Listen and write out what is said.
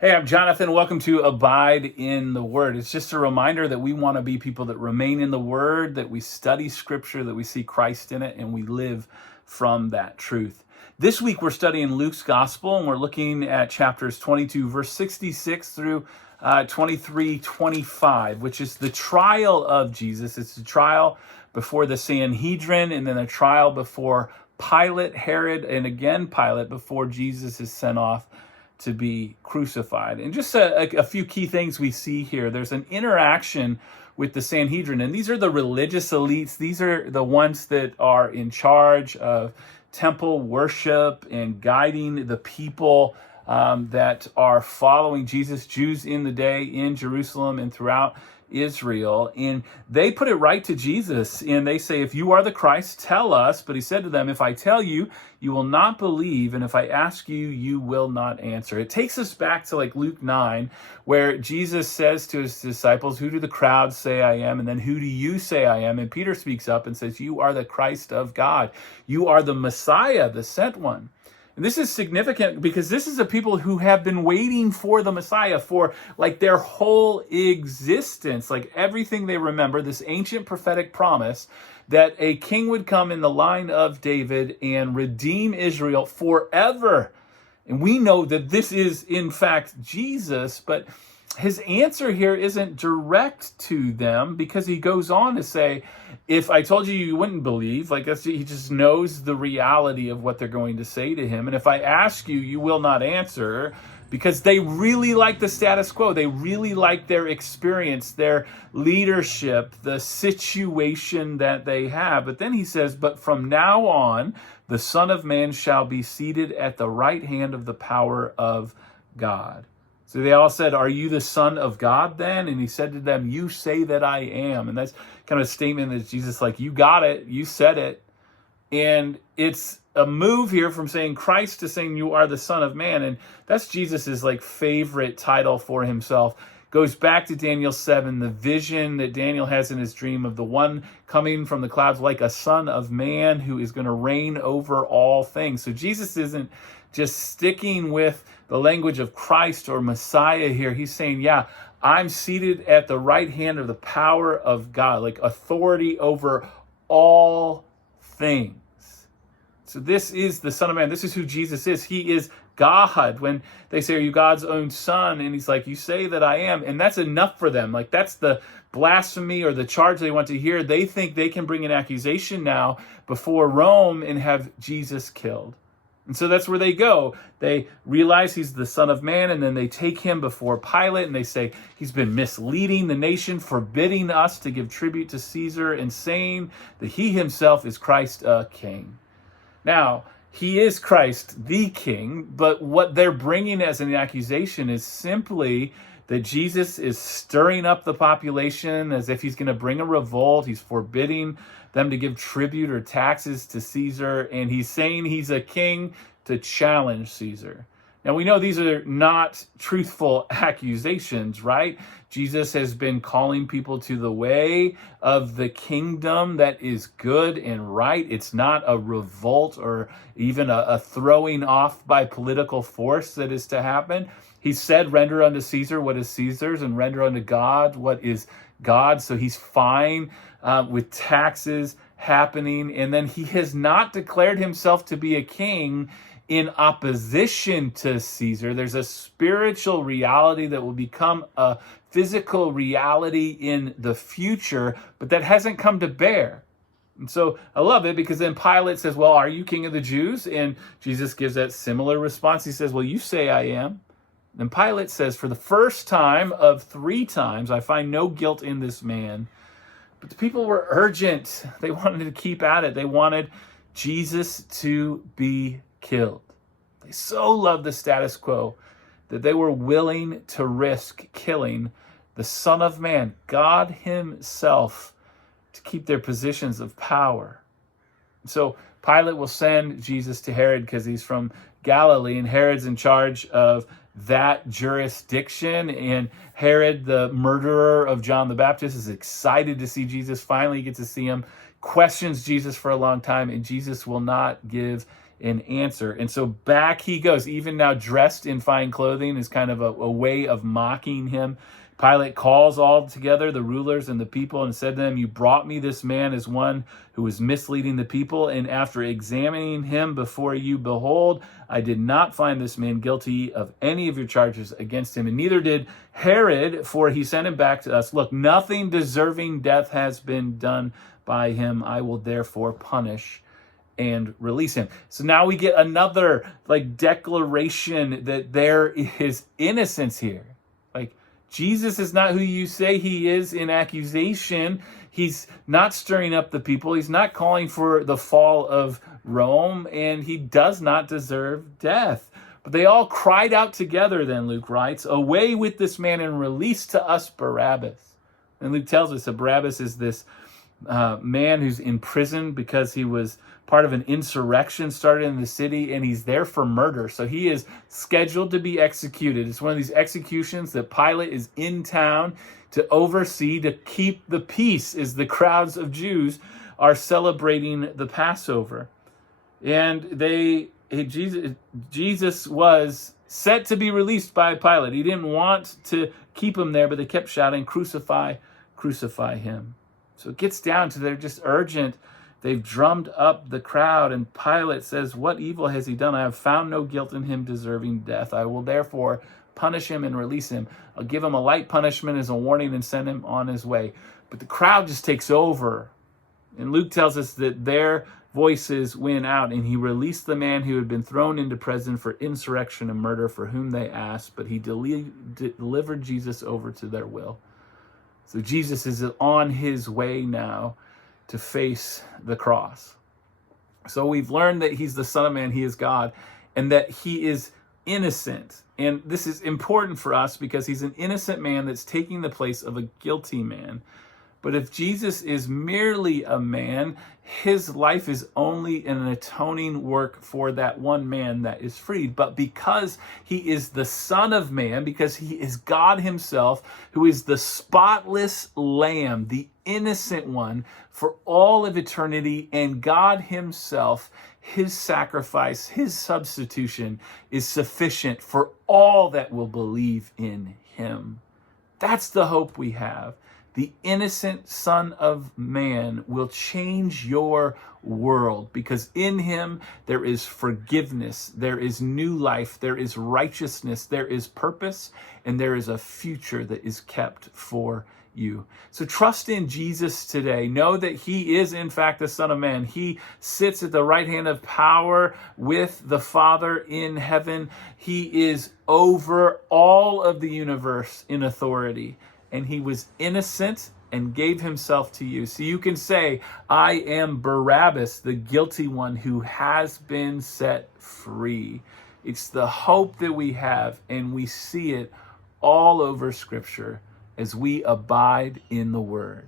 Hey, I'm Jonathan. Welcome to Abide in the Word. It's just a reminder that we want to be people that remain in the Word, that we study Scripture, that we see Christ in it, and we live from that truth. This week we're studying Luke's Gospel, and we're looking at chapters 22, verse 66 through 23:25, which is the trial of Jesus. It's the trial before the Sanhedrin, and then a trial before Pilate, Herod, and again Pilate before Jesus is sent off to be crucified. And just a few key things we see here. There's an interaction with the Sanhedrin, and these are the religious elites. These are the ones that are in charge of temple worship and guiding the people that are following Jesus, Jews in the day in Jerusalem and throughout Israel. And they put it right to Jesus, and they say, if you are the Christ, tell us. But he said to them, if I tell you, you will not believe, and if I ask you, you will not answer. It takes us back to like Luke 9, where Jesus says to his disciples, who do the crowds say I am? And then who do you say I am? And Peter speaks up and says, you are the Christ of God. You are the Messiah, the sent one. And this is significant because this is a people who have been waiting for the Messiah for like their whole existence, like everything they remember, this ancient prophetic promise that a king would come in the line of David and redeem Israel forever. And we know that this is in fact Jesus, but his answer here isn't direct to them because he goes on to say, if I told you, you wouldn't believe. Like he just knows the reality of what they're going to say to him. And if I ask you, you will not answer, because they really like the status quo. They really like their experience, their leadership, the situation that they have. But then he says, but from now on, the Son of Man shall be seated at the right hand of the power of God. So they all said, are you the Son of God then? And he said to them, you say that I am. And that's kind of a statement that Jesus like, you got it, you said it. And it's a move here from saying Christ to saying you are the Son of Man. And that's Jesus's like favorite title for himself. Goes back to Daniel 7, the vision that Daniel has in his dream of the one coming from the clouds like a son of man who is going to reign over all things. So Jesus isn't just sticking with the language of Christ or Messiah here. He's saying, yeah, I'm seated at the right hand of the power of God, like authority over all things. So this is the Son of Man. This is who Jesus is. He is God. When they say, are you God's own son? And he's like, you say that I am. And that's enough for them. Like that's the blasphemy or the charge they want to hear. They think they can bring an accusation now before Rome and have Jesus killed. And so that's where they go. They realize he's the Son of Man, and then they take him before Pilate, and they say he's been misleading the nation, forbidding us to give tribute to Caesar, and saying that he himself is Christ, a king. Now, he is Christ, the king, but what they're bringing as an accusation is simply that Jesus is stirring up the population as if he's going to bring a revolt. He's forbidding them to give tribute or taxes to Caesar, and he's saying he's a king to challenge Caesar. Now, we know these are not truthful accusations, right? Jesus has been calling people to the way of the kingdom that is good and right. It's not a revolt or even a throwing off by political force that is to happen. He said, render unto Caesar what is Caesar's and render unto God what is God's. So he's fine with taxes happening. And then he has not declared himself to be a king in opposition to Caesar. There's a spiritual reality that will become a physical reality in the future, but that hasn't come to bear. And so I love it because then Pilate says, well, are you king of the Jews? And Jesus gives that similar response. He says, well, you say I am. Then Pilate says, for the first time of 3 times, I find no guilt in this man. But the people were urgent. They wanted to keep at it. They wanted Jesus to be killed. They so loved the status quo that they were willing to risk killing the Son of Man, God himself, to keep their positions of power. So Pilate will send Jesus to Herod because he's from Galilee, and Herod's in charge of that jurisdiction. And Herod, the murderer of John the Baptist, is excited to see Jesus. Finally, he gets to see him, questions Jesus for a long time, and Jesus will not give an answer. And so back he goes, even now dressed in fine clothing, is kind of a way of mocking him. Pilate calls all together the rulers and the people and said to them, "You brought me this man as one who was misleading the people, and after examining him before you, behold, I did not find this man guilty of any of your charges against him, and neither did Herod, for he sent him back to us. Look, nothing deserving death has been done by him. I will therefore punish and release him." So now we get another declaration that there is innocence here. Jesus is not who you say he is in accusation. He's not stirring up the people. He's not calling for the fall of Rome, and he does not deserve death. But they all cried out together, then Luke writes, "Away with this man and release to us Barabbas." And Luke tells us that Barabbas is this man who's in prison because he was part of an insurrection started in the city, and he's there for murder. So he is scheduled to be executed. It's one of these executions that Pilate is in town to oversee, to keep the peace as the crowds of Jews are celebrating the Passover. And Jesus was set to be released by Pilate. He didn't want to keep him there, but they kept shouting, "Crucify, crucify him." So it gets down to they're just urgent. They've drummed up the crowd, and Pilate says, "What evil has he done? I have found no guilt in him deserving death. I will therefore punish him and release him. I'll give him a light punishment as a warning and send him on his way." But the crowd just takes over. And Luke tells us that their voices went out, and he released the man who had been thrown into prison for insurrection and murder, for whom they asked, but he delivered Jesus over to their will. So Jesus is on his way now to face the cross. So we've learned that he's the Son of Man, he is God, and that he is innocent. And this is important for us because he's an innocent man that's taking the place of a guilty man. But if Jesus is merely a man, his life is only an atoning work for that one man that is freed. But because he is the Son of Man, because he is God himself, who is the spotless Lamb, the innocent one for all of eternity, and God himself, his sacrifice, his substitution is sufficient for all that will believe in him. That's the hope we have. The innocent Son of Man will change your world because in him there is forgiveness, there is new life, there is righteousness, there is purpose, and there is a future that is kept for you. So trust in Jesus today. Know that he is in fact the Son of Man. He sits at the right hand of power with the Father in heaven. He is over all of the universe in authority. And he was innocent and gave himself to you. So you can say, "I am Barabbas, the guilty one who has been set free." It's the hope that we have, and we see it all over Scripture as we abide in the Word.